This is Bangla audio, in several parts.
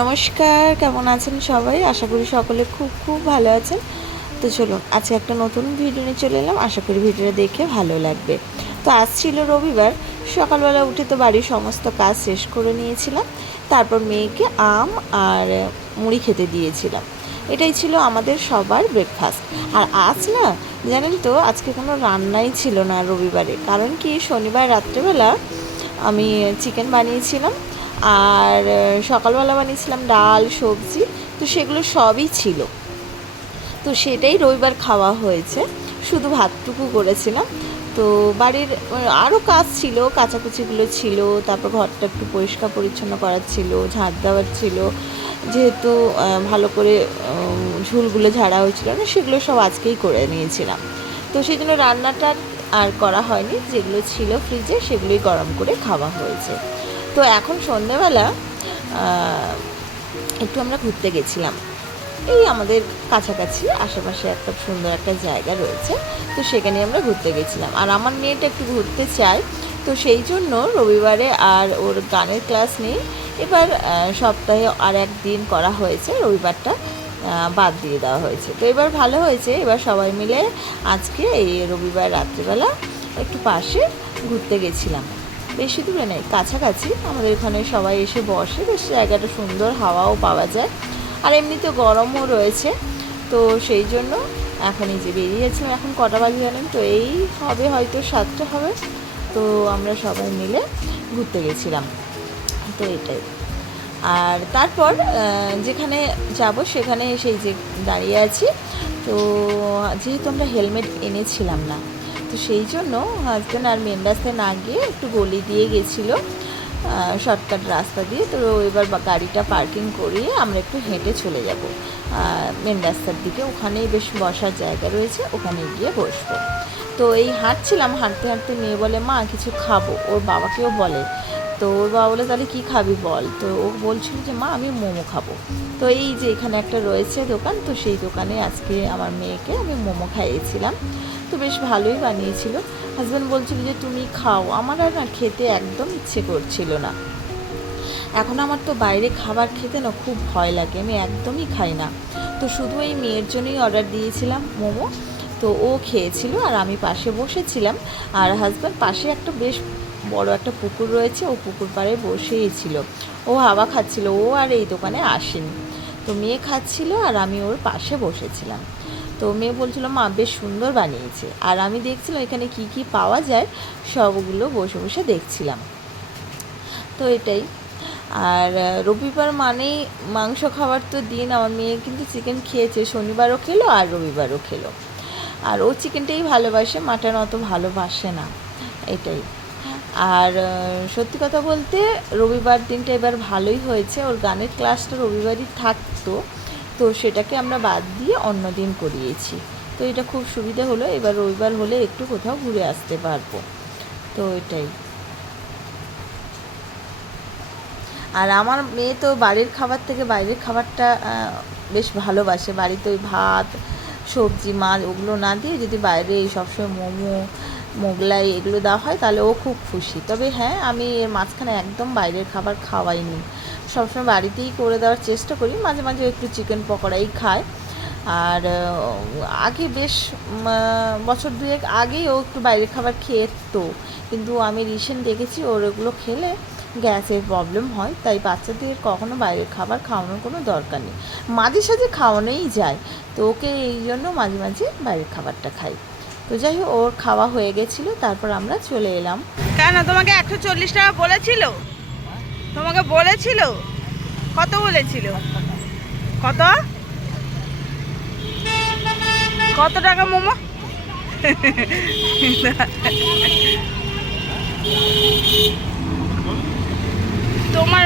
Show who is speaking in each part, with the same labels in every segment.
Speaker 1: নমস্কার, কেমন আছেন সবাই? আশা করি সকলে খুব খুব ভালো আছেন। তো চলুন, আজকে একটা নতুন ভিডিও নিয়ে চলে এলাম। আশা করি ভিডিওটা দেখে ভালো লাগবে। তো আজ ছিল রবিবার। সকালবেলা উঠে তো বাড়ির সমস্ত কাজ শেষ করে নিয়েছিলাম। তারপর মেয়েকে আম আর মুড়ি খেতে দিয়েছিলাম। এটাই ছিল আমাদের সবার ব্রেকফাস্ট আর আজ না, জানেন তো, আজকে কোনো রান্নাই ছিল না রবিবারে। কারণ কি, শনিবার রাত্রেবেলা আমি চিকেন বানিয়েছিলাম। আর সকালবেলা বানিয়েছিলাম ডাল, সবজি, তো সেগুলো সবই ছিল। তো সেটাই রবিবার খাওয়া হয়েছে। শুধু ভাতটুকু করেছিলাম। তো বাড়ির আরও কাজ ছিল, কাচাকুচিগুলো ছিল, তারপর ঘরটা একটু পরিষ্কার পরিচ্ছন্ন করার ছিল, ঝাঁট দেওয়ার ছিল। যেহেতু ভালো করে ঝুলগুলো ঝাড়া হয়েছিল না, সেগুলো সব আজকেই করে নিয়েছিলাম। তো সেই জন্য রান্নাটা আর করা হয়নি। যেগুলো ছিল ফ্রিজে সেগুলোই গরম করে খাওয়া হয়েছে। তো এখন সন্ধেবেলা একটু আমরা ঘুরতে গেছিলাম। এই আমাদের কাছাকাছি আশেপাশে একটা সুন্দর একটা জায়গা রয়েছে, তো সেখানে আমরা ঘুরতে গেছিলাম। আর আমার মেয়েটা একটু ঘুরতে চায়, তো সেই জন্য রবিবারে আর ওর গানের ক্লাস নেই। এবার সপ্তাহে আর একদিন করা হয়েছে, রবিবারটা বাদ দিয়ে দেওয়া হয়েছে। তো এবার ভালো হয়েছে, এবার সবাই মিলে আজকে এই রবিবার রাত্রিবেলা একটু পাশে ঘুরতে গেছিলাম। বেশি দূরে নেই, কাছাকাছি। আমাদের এখানে সবাই এসে বসে, বেশ জায়গাটা সুন্দর, হাওয়াও পাওয়া যায়। আর এমনিতে গরমও রয়েছে, তো সেই জন্য এখন এই যে বেরিয়েছিলাম, এখন কটা বাজে জানেন? তো এই হবে হয়তো সাতটা হবে, তো আমরা সবাই মিলে ঘুরতে গেছিলাম। তো এটাই। আর তারপর যেখানে যাব সেখানে সেই যে দাঁড়িয়ে আছি, তো যেহেতু আমরা হেলমেট এনেছিলাম না তো সেই জন্য হাজব্যান্ড আর মেন রাস্তায় না গিয়ে একটু গলি দিয়ে গেছিল শর্টকাট রাস্তা দিয়ে। তো এবার গাড়িটা পার্কিং করিয়ে আমরা একটু হেঁটে চলে যাব। মেন রাস্তার দিকে। ওখানেই বেশ বসার জায়গা রয়েছে, ওখানে গিয়ে বসবো। তো এই হাঁটছিলাম, হাঁটতে হাঁটতে মেয়ে বলে, মা, কিছু খাব। ওর বাবাকেও বলে। তো ওর বাবা বলে, তাহলে কী খাবি বল? তো ও বলছিল যে, মা, আমি মোমো খাব। তো এই যে এখানে একটা রয়েছে দোকান, তো সেই দোকানে আজকে আমার মেয়েকে আমি মোমো খাইয়েছিলাম। তো বেশ ভালোই বানিয়েছিল। হাজব্যান্ড বলছিল যে, তুমি খাও। আমার আর না খেতে একদম ইচ্ছে করছিল না। এখন আমার তো বাইরে খাবার খেতে না খুব ভয় লাগে, আমি একদমই খাই না। তো শুধু এই মেয়ের জন্যই অর্ডার দিয়েছিলাম মোমো। তো ও খেয়েছিল আর আমি পাশে বসেছিলাম। আর হাজব্যান্ড পাশে একটা বেশ বড় একটা পুকুর রয়েছে, ও পুকুর পাড়ে বসেই ছিল। ও হাওয়া খাচ্ছিল, ও আর এই দোকানে আসেনি। তো মেয়ে খাচ্ছিল আর আমি ওর পাশে বসেছিলাম। তো মেয়ে বলছিল, মা, বেশ সুন্দর বানিয়েছে। আর আমি দেখছিলাম এখানে কি কি পাওয়া যায়, সবগুলো বসে বসে দেখছিলাম। তো এটাই। আর রবিবার মানেই মাংস খাবার তো দিন, আমার মেয়ে কিন্তু চিকেন খেয়েছে, শনিবারও খেলো আর রবিবারও খেলো। আর ও চিকেনটাই ভালোবাসে মাটন অত ভালোবাসে না, এটাই। আর সত্যি কথা বলতে রবিবার দিনটা এবার ভালোই হয়েছে, ওর গানের ক্লাসটা রবিবারই থাকতো। তো সেটাকে আমরা বাদ দিয়ে অন্য দিন করিয়েছি। তো এটা খুব সুবিধা হলো, এবার রবিবার হলে একটু কোথাও ঘুরে আসতে পারব। তো এটাই। আর আমার মেয়ে তো বাড়ির খাবার থেকে বাইরের খাবারটা বেশ ভালোবাসে। বাড়িতে ওই ভাত, সবজি, মাছ ওগুলো না দিয়ে যদি বাইরে এই সবসময় মোমো, মোগলাই এগুলো দেওয়া হয়, তাহলে ও খুব খুশি। তবে হ্যাঁ আমি এর মাঝখানে একদম বাইরের খাবার খাওয়াইনি। সবসময় বাড়িতেই করে দেওয়ার চেষ্টা করি। মাঝে মাঝে একটু চিকেন পকোড়াই খায় আর আগে বেশ বছর দুয়েক আগেই ও একটু বাইরের খাবার খেতো। কিন্তু আমি রিসেন্ট দেখেছি ওর ওগুলো খেলে গ্যাসের প্রবলেম হয়। তাই বাচ্চাদের কখনো বাইরের খাবার খাওয়ানোর কোনো দরকার নেই। মাঝে সাঝে খাওয়ানোই যায়। তো ওকে এই জন্য মাঝে মাঝে বাইরের খাবারটা খাই। তো যাই হোক, ওর খাওয়া হয়ে গেছিল। তারপর আমরা চলে এলাম।
Speaker 2: কেন? তোমাকে একশো চল্লিশ টাকা বলেছিল? তোমাকে বলেছিল? কত বলেছিল? কত? কত টাকা মোমো? তোমার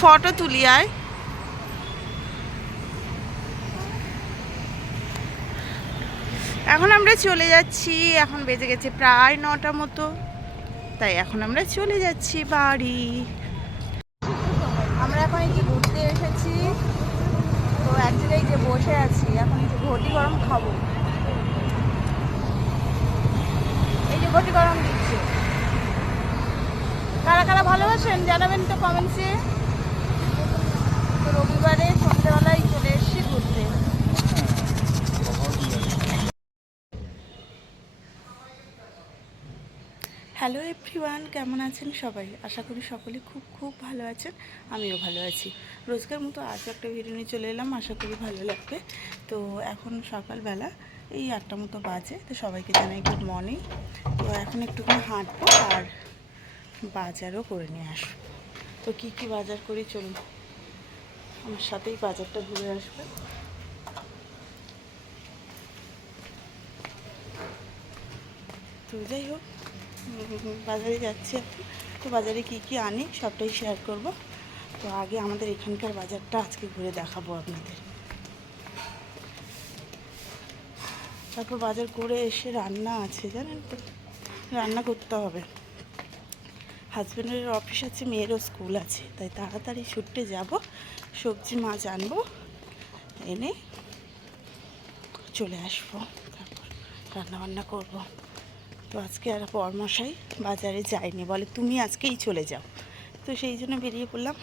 Speaker 2: ফটো তুলি আয়। এখন আমরা চলে যাচ্ছি, এখন বেজে গেছে প্রায় নটা মতো। তাই এখন আমরা চলে যাচ্ছি বাড়ি। আমরা এখন এই যে ঘুরতে এসেছি। তো এক জায়গায় যে বসে আছি, এখন যে ঘটি গরম খাব। এই যে ঘটি গরম দিচ্ছে। কারা কারা ভালোবাসেন জানাবেন তো কমেন্টসে রবিবারে সন্ধ্যেবেলায় চলে এসেছি ঘুরতে। হ্যালো এভরিওয়ান, কেমন আছেন সবাই? আশা করি সকলে খুব খুব ভালো আছেন, আমিও ভালো আছি। রোজকার মতো আজ একটা ভিডিও নিয়ে চলে এলাম, আশা করি ভালো লাগবে। তো এখন সকালবেলা, এই আটটা মতো বাজে, তো সবাইকে জানাই গুড মর্নিং তো এখন একটুখানি হাঁটবো আর বাজারও করে নিয়ে আসব। তো কি কি বাজার করি চলুন। সাথেই বাজারটা ঘুরে আসবে। তো যাই হোক, বাজারে যাচ্ছি এখন। তো বাজারে কি কি আনি সবটাই শেয়ার করব। তো আগে আমাদের এখানকার বাজারটা আজকে ঘুরে দেখাবো আপনাদের। তারপর বাজার করে এসে রান্না আছে, জানেন তো? রান্না করতে হবে। হাজব্যান্ডের অফিস আছে, মেয়েরও স্কুল আছে। তাই তাড়াতাড়ি ছুটতে যাব, সবজি মাছ আনব, এনে চলে আসব, তারপর রান্না বান্না করব। তো আজকে আর পরমশাই বাজারে যায়নি, বলে তুমি আজকেই চলে যাও। তো সেই জন্য বেরিয়ে পড়লাম।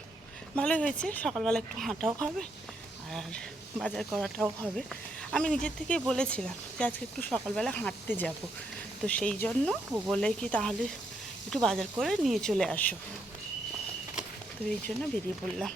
Speaker 2: ভালোই হয়েছে, সকালবেলা একটু হাঁটাও হবে, আর বাজার করাটাও হবে। আমি নিজের থেকেই বলেছিলাম যে আজকে একটু সকালবেলা হাঁটতে যাব। তো সেই জন্য ও বলে কি তাহলে একটু বাজার করে নিয়ে চলে আসো। তো এই জন্য বেরিয়ে পড়লাম।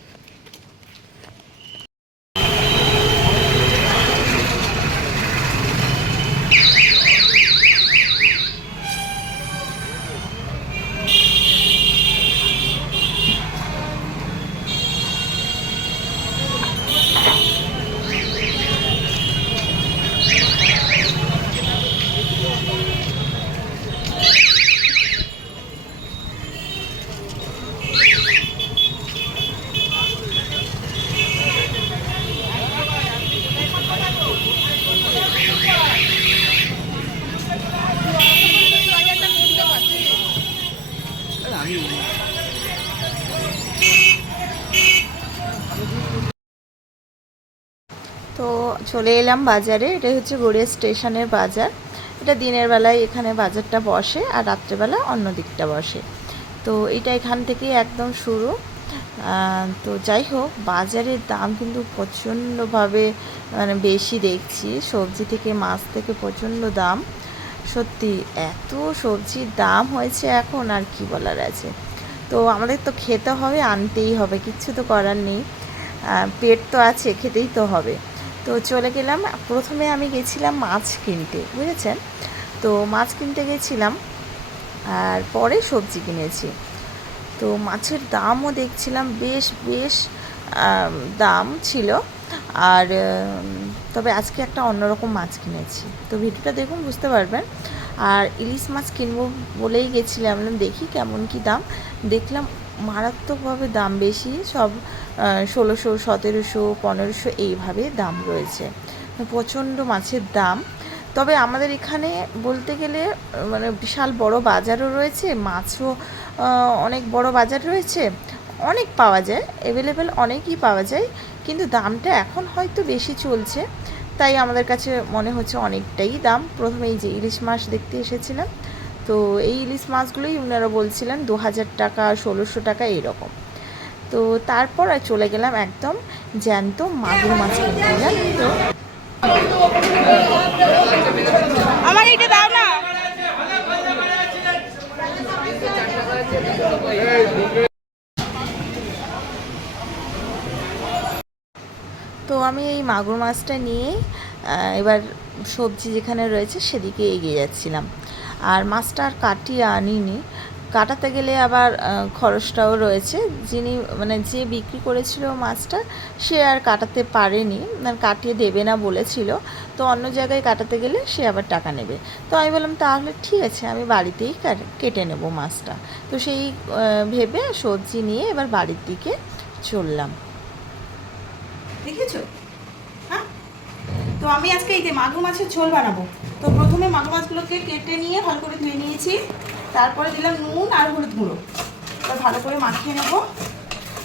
Speaker 1: চলে এলাম বাজারে। এটা হচ্ছে গড়িয়া স্টেশনের বাজার। এটা দিনের বেলায় এখানে বাজারটা বসে আর রাত্রেবেলা অন্য দিকটা বসে। তো এটা এখান থেকে একদম শুরু। তো যাই হোক, বাজারের দাম কিন্তু প্রচণ্ডভাবে মানে বেশি দেখছি। সবজি থেকে মাছ থেকে প্রচণ্ড দাম। সত্যি, এত সবজির দাম হয়েছে এখন, আর কি বলার আছে? তো আমাদের তো খেতে হবে, আনতেই হবে, কিচ্ছু তো করার নেই। পেট তো আছে, খেতেই তো হবে। তো চলে গেলাম। প্রথমে আমি গেছিলাম মাছ কিনতে, বুঝেছেন? তো মাছ কিনতে গেছিলাম আর পরে সবজি কিনেছি। তো মাছের দামও দেখছিলাম বেশ বেশ দাম ছিল। আর তবে আজকে একটা অন্যরকম মাছ কিনেছি। তো ভিডিওটা দেখুন, বুঝতে পারবেন। আর ইলিশ মাছ কিনবো বলেই গেছিলাম। দেখি কেমন কি দাম। দেখলাম মারাত্মকভাবে দাম বেশি, সব ষোলোশো, সতেরোশো, পনেরোশো এইভাবে দাম রয়েছে। প্রচণ্ড মাছের দাম। তবে আমাদের এখানে বলতে গেলে মানে বিশাল বড় বাজারও রয়েছে, মাছও অনেক বড় বাজার রয়েছে, অনেক পাওয়া যায় অ্যাভেলেবেল অনেকই পাওয়া যায়, কিন্তু দামটা এখন হয়তো বেশি চলছে। তাই আমাদের কাছে মনে হচ্ছে অনেকটাই দাম। প্রথমেই যে ইলিশ মাছ দেখতে এসেছিলাম তো এই ইলিশ মাছগুলোই ওনারা বলছিলেন দু হাজার টাকা ষোলোশো টাকা এইরকম। তো তারপর আর চলে গেলাম একদম জ্যান্ত মাগুর মাছ কিনতে। তো
Speaker 2: আমার এইটা দাও না।
Speaker 1: তো আমি এই মাগুর মাছটা নিয়েই আহ, এবার সবজি যেখানে রয়েছে সেদিকে এগিয়ে যাচ্ছিলাম। আর মাছটা আর কাটিয়ে আনিনি। কাটাতে গেলে আবার খরচটাও রয়েছে। যিনি মানে যে বিক্রি করেছিল মাছটা, সে আর কাটাতে পারেনি, আর কাটিয়ে দেবে না বলেছিল। তো অন্য জায়গায় কাটাতে গেলে সে আবার টাকা নেবে। তো আমি বললাম, তাহলে ঠিক আছে, আমি বাড়িতেই কাট- নেব মাছটা। তো সেই ভেবে সবজি নিয়ে এবার বাড়ির দিকে চললাম।
Speaker 2: দেখেছ? আমি আজকে এই যে মাগুর মাছের ঝোল বানাবো। তো প্রথমে মাগুর মাছগুলোকে কেটে নিয়ে ভালো করে ধুয়ে নিয়েছি। তারপরে দিলাম নুন আর হলুদ গুঁড়ো। এবার ভালো করে মাখিয়ে নেব।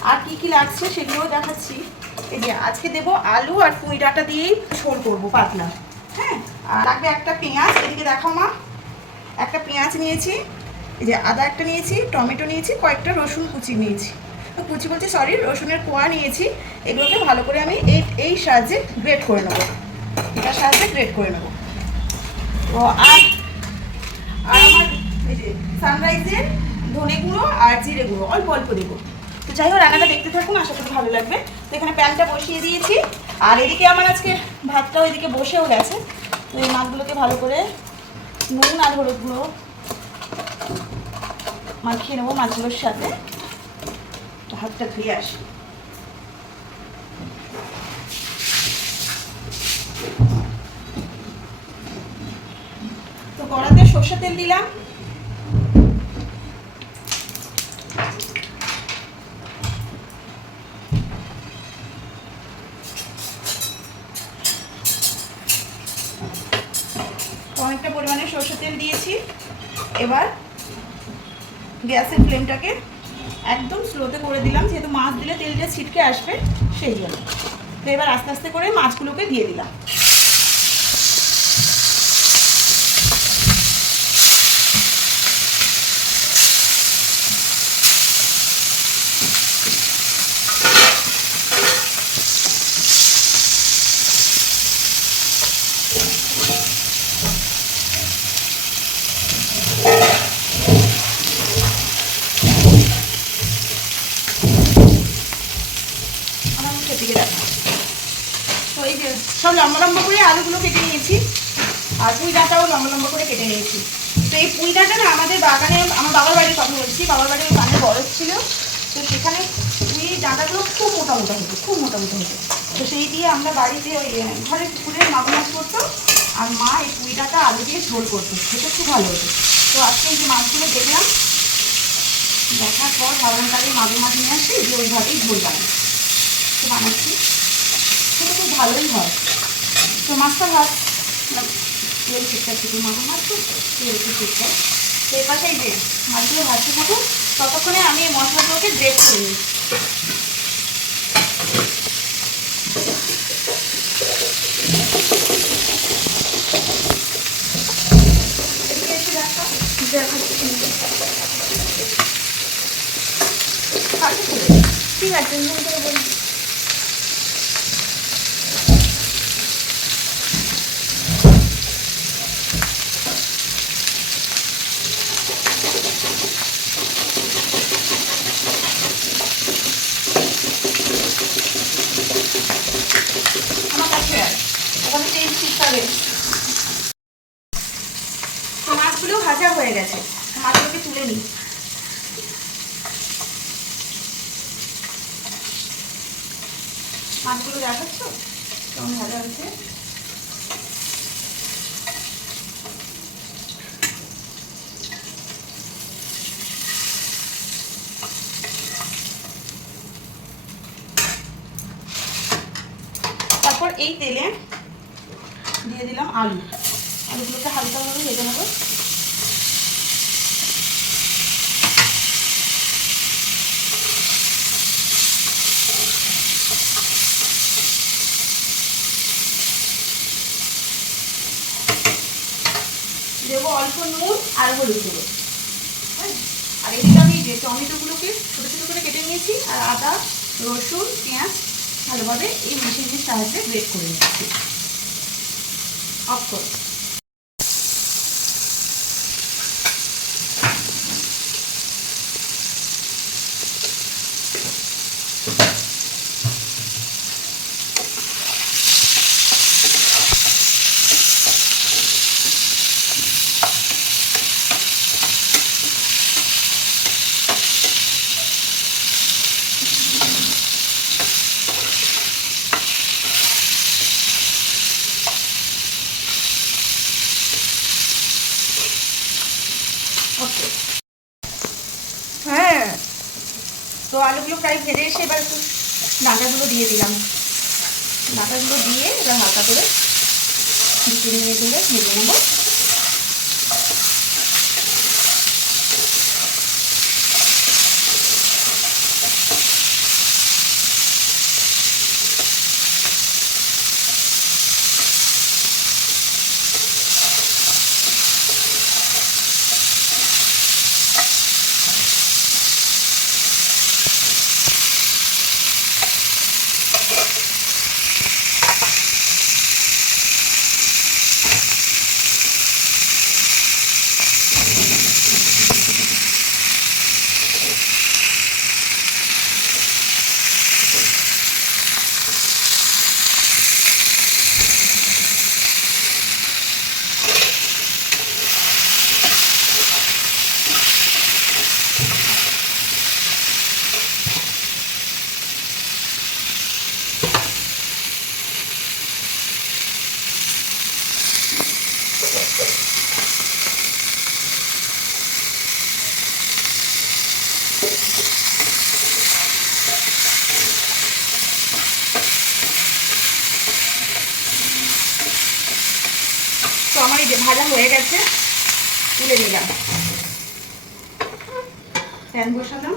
Speaker 2: আর কি কি লাগছে সেগুলোও দেখাচ্ছি। এই যে আজকে দেবো আলু আর পুঁই ডাঁটা দিয়েই ঝোল করব পাতলা। হ্যাঁ? আর লাগবে একটা পেঁয়াজ, এদিকে দেখো মা। একটা পেঁয়াজ নিয়েছি, এই যে আদা একটা নিয়েছি, টমেটো নিয়েছি, কয়েকটা রসুন কুচি নিয়েছি। তো কুচি বলছি সরি রসুনের কোয়া নিয়েছি। এগুলোকে ভালো করে আমি এই এই সাহায্যে গ্রেট করে নেব। এটার সাহায্যে গ্রেট করে নেব। তো আর আর আমার সানরাইজের ধনে গুঁড়ো আর জিরে গুঁড়ো, অল্প অল্প দেবো। তো যাই হোক, রান্নাটা দেখতে থাকুন, আশা করি ভালো লাগবে। তো এখানে প্যানটা বসিয়ে দিয়েছি। আর এদিকে আমার আজকে ভাতটা ওইদিকে বসেও গেছে। তো এই মাছগুলোকে ভালো করে নুন আর হলুদ গুঁড়ো মাখিয়ে নেব মাছগুলোর সাথে। তো হাতটা ধুয়ে আসি তো সর্ষের তেল দিলাম। অনেকটা পরিমাণে সর্ষের তেল দিয়েছি। এবার গ্যাসের ফ্লেমটাকে একদম স্লোতে করে দিলাম। যেহেতু মাছ দিলে তেলটা ছিটকে আসবে, সেই জন্য। তো এবার আস্তে আস্তে করে মাছগুলোকে দিয়ে দিলাম আমার মুখের দিকে দেখো তো এই যে সব লম্বা লম্বা করে আলুগুলো কেটে নিয়েছি আর পুঁই ডাঁটাও লম্বা লম্বা করে কেটে নিয়েছি। তো এই পুঁই ডাঁটা না আমাদের বাগানে, আমার বাবার বাড়ির কথা বলছি, বাবার বাড়ির বাগানে বরফ ছিল। তো সেখানে পুঁই ডাঁটাগুলো খুব মোটা মোটা হতো, খুব মোটা মোটা হতো। তো সেই দিয়ে আমরা বাড়িতে ওই ঘরে পুকুরে মাছ মাছ করতো, আর মা এই পুঁই ডাঁটা আলু দিয়ে ঝোল করতো সেটা খুব ভালো হতো। তো আজকে এই যে মাছগুলো দেখলাম, দেখার পর ভাবলাম তাহলে মাগুর মাছ নিয়ে আসছি যে ওইভাবেই ঝোল বানাই। তো বানাচ্ছি। সেটা খুব ভালোই হয়। তো মাছটা ভাত ততক্ষণে আমি মশলাগুলোকে গ্রেট করে নিই ঠিক আছে নুন করে বলি আমার কাছে আয়। ওখানে তেল ছিটকাবে তো মাছগুলো ভাজা হয়ে গেছে মাছগুলোকে তুলে নিই মাছগুলো দেখাচ্ছ কেমন ভাজা হয়েছে তারপর এই তেলে দিয়ে দিলাম আলু। আলুগুলোকে হালকাভাবে ভেজে নেব। দেবো অল্প নুন আর হলুদ গুঁড়ো। হ্যাঁ? আর এদিকে আমি যে টমেটোগুলোকে ছোটো ছোটো করে কেটে নিয়েছি, আর আদা, রসুন, পেঁয়াজ ভালোভাবে এই মেশিনের সাহায্যে গ্রেট করে নিচ্ছি। অফ করো দিয়ে দিলাম। ডাঁটাগুলো দিয়ে এবার হালকা করে দু নিয়ে ধরে নেব তো আমার এই যে ভাজা হয়ে গেছে তুলে নিলাম প্যান বসালাম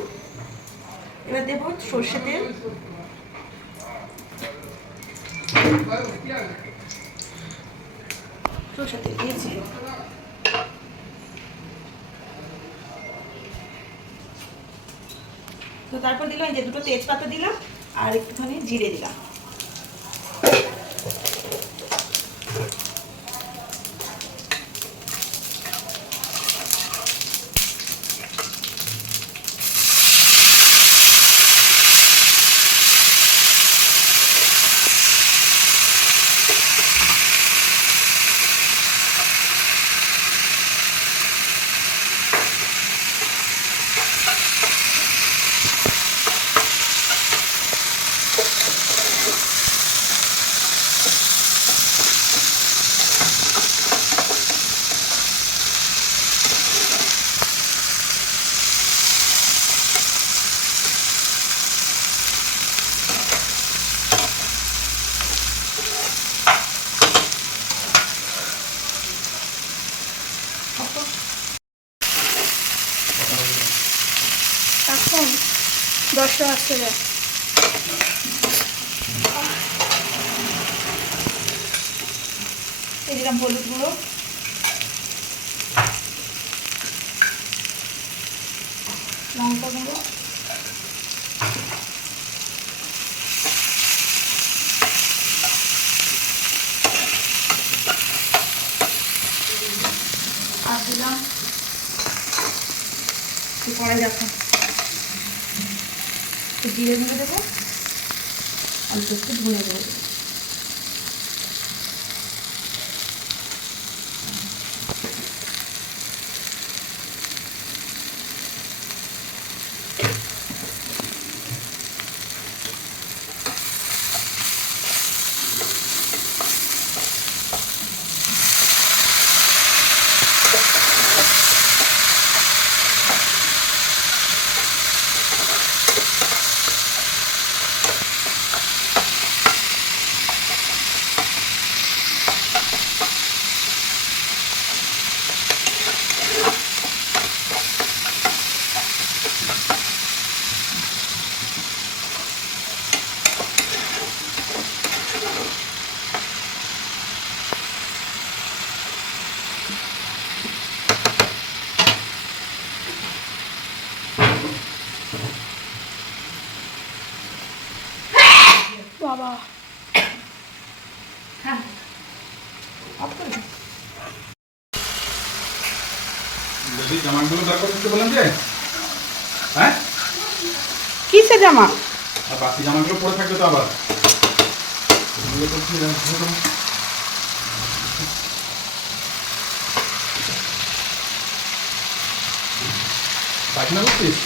Speaker 2: এবার দেবো সর্ষে তেল সর্ষে তেল দিয়েছি তো তারপর দিলাম যে দুটো তেজপাতা দিলাম আর একটুখানি জিরে দিলাম
Speaker 3: এখন দশটা আসছে
Speaker 2: এই দিলাম হলুদ গুঁড়ো লঙ্কা গুঁড়ো। আর দিলাম পরে একটু জিরে গুঁড়ো দেবো অল্প একটু ধনে দেবো
Speaker 3: বাবা
Speaker 2: হ্যাঁ অফ করে দিন।
Speaker 4: বলছি জামাগুলো বার করতে বললাম যে? হ্যাঁ?
Speaker 2: কিসে জামা?
Speaker 4: আর বাকি জামাগুলো পরে থাকবে তো আবার। পায়খানা করছিস?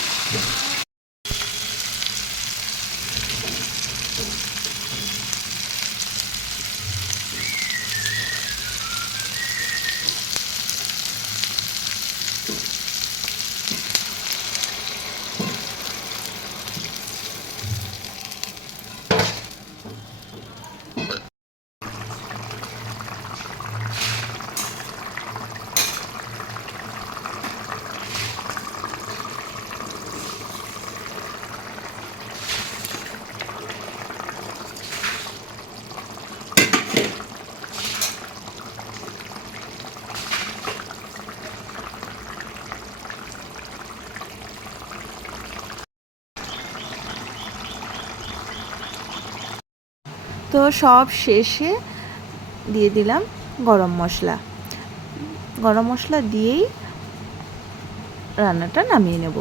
Speaker 1: তো সব শেষে দিয়ে দিলাম গরম মশলা। গরম মশলা দিয়েই রান্নাটা নামিয়ে নেব।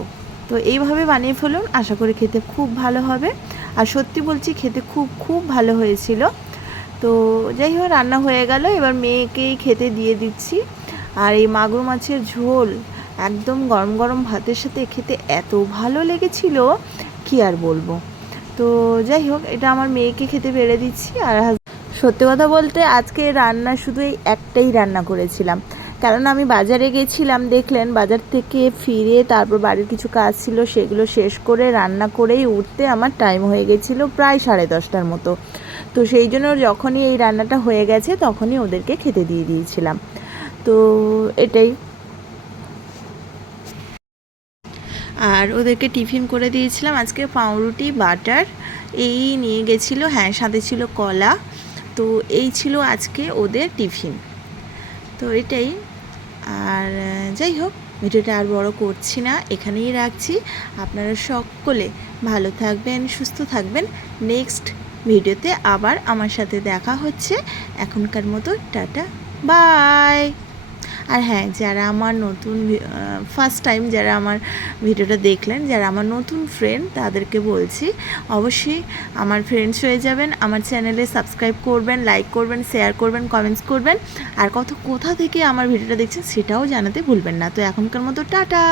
Speaker 1: তো এইভাবে বানিয়ে ফেলুন, আশা করি খেতে খুব ভালো হবে। আর সত্যি বলছি, খেতে খুব খুব ভালো হয়েছিল। তো যাই হোক, রান্না হয়ে গেল। এবার মেয়েকেই খেতে দিয়ে দিচ্ছি। আর এই মাগুর মাছের ঝোল একদম গরম গরম ভাতের সাথে খেতে এত ভালো লেগেছিল, কি আর বলব। তো যাই হোক, এটা আমার মেয়েকে খেতে বেড়ে দিচ্ছি আর সত্যি কথা বলতে আজকে রান্না শুধু এই একটাই রান্না করেছিলাম। কারণ আমি বাজারে গেছিলাম, দেখলেন বাজার থেকে ফিরে তারপর বাড়ির কিছু কাজ ছিল, সেগুলো শেষ করে রান্না করেই উঠতে আমার টাইম হয়ে গেছিল প্রায় সাড়ে দশটার মতো। তো সেই জন্য যখনই এই রান্নাটা হয়ে গেছে, তখনই ওদেরকে খেতে দিয়ে দিয়েছিলাম। তো এটাই। আর ওদেরকে টিফিন করে দিয়েছিলাম। আজকে পাউরুটি, বাটার, এই নিয়ে গেছিল হ্যাঁ সাথে ছিল কলা। তো এই ছিল আজকে ওদের টিফিন। তো এটাই। আর যাই হোক, ভিডিওটা আর বড় করছি না, এখানেই রাখছি। আপনারা সকলে ভালো থাকবেন, সুস্থ থাকবেন। নেক্সট ভিডিওতে আবার আমার সাথে দেখা হচ্ছে। এখনকার মতো টাটা, বাই! আর হ্যাঁ যারা আমার নতুন ফার্স্ট টাইম যারা আমার ভিডিওটা দেখলেন, যারা আমার নতুন ফ্রেন্ড তাদেরকে বলছি, অবশ্যই আমার ফ্রেন্ডস হয়ে যাবেন, আমার চ্যানেলে সাবস্ক্রাইব করবেন লাইক করবেন শেয়ার করবেন কমেন্টস করবেন, আর কত, কোথা থেকে আমার ভিডিওটা দেখছেন সেটাও জানাতে ভুলবেন না। তো এখনকার মতো টাটা!